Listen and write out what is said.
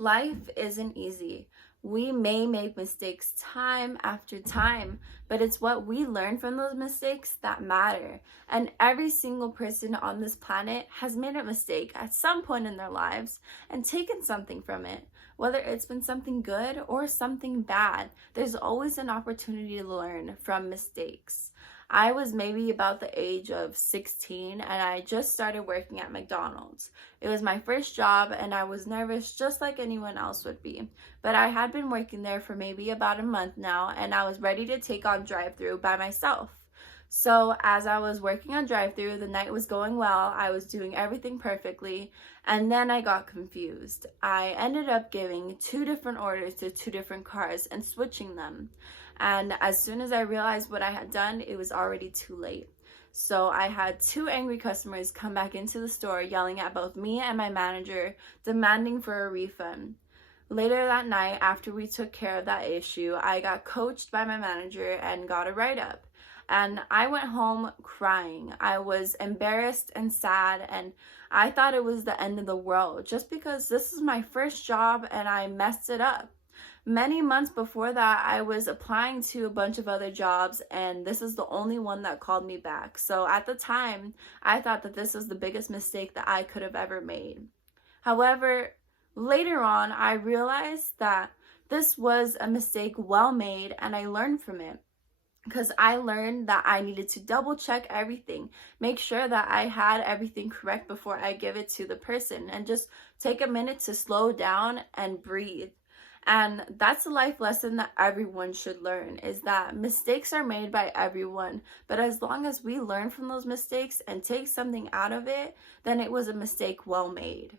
Life isn't easy. We may make mistakes time after time, but it's what we learn from those mistakes that matter. And every single person on this planet has made a mistake at some point in their lives and taken something from it. Whether it's been something good or something bad, there's always an opportunity to learn from mistakes. I was maybe about the age of 16 and I just started working at McDonald's. It was my first job and I was nervous just like anyone else would be. But I had been working there for maybe about a month now and I was ready to take on drive-through by myself. So as I was working on drive-through, the night was going well, I was doing everything perfectly, and then I got confused. I ended up giving two different orders to two different cars and switching them. And as soon as I realized what I had done, it was already too late. So I had two angry customers come back into the store yelling at both me and my manager, demanding for a refund. Later that night, after we took care of that issue, I got coached by my manager and got a write-up. And I went home crying. I was embarrassed and sad, and I thought it was the end of the world just because this is my first job and I messed it up. Many months before that, I was applying to a bunch of other jobs, and this is the only one that called me back. So at the time, I thought that this was the biggest mistake that I could have ever made. However, later on, I realized that this was a mistake well made, and I learned from it. Because I learned that I needed to double check everything, make sure that I had everything correct before I give it to the person, and just take a minute to slow down and breathe. And that's a life lesson that everyone should learn, is that mistakes are made by everyone, but as long as we learn from those mistakes and take something out of it, then it was a mistake well made.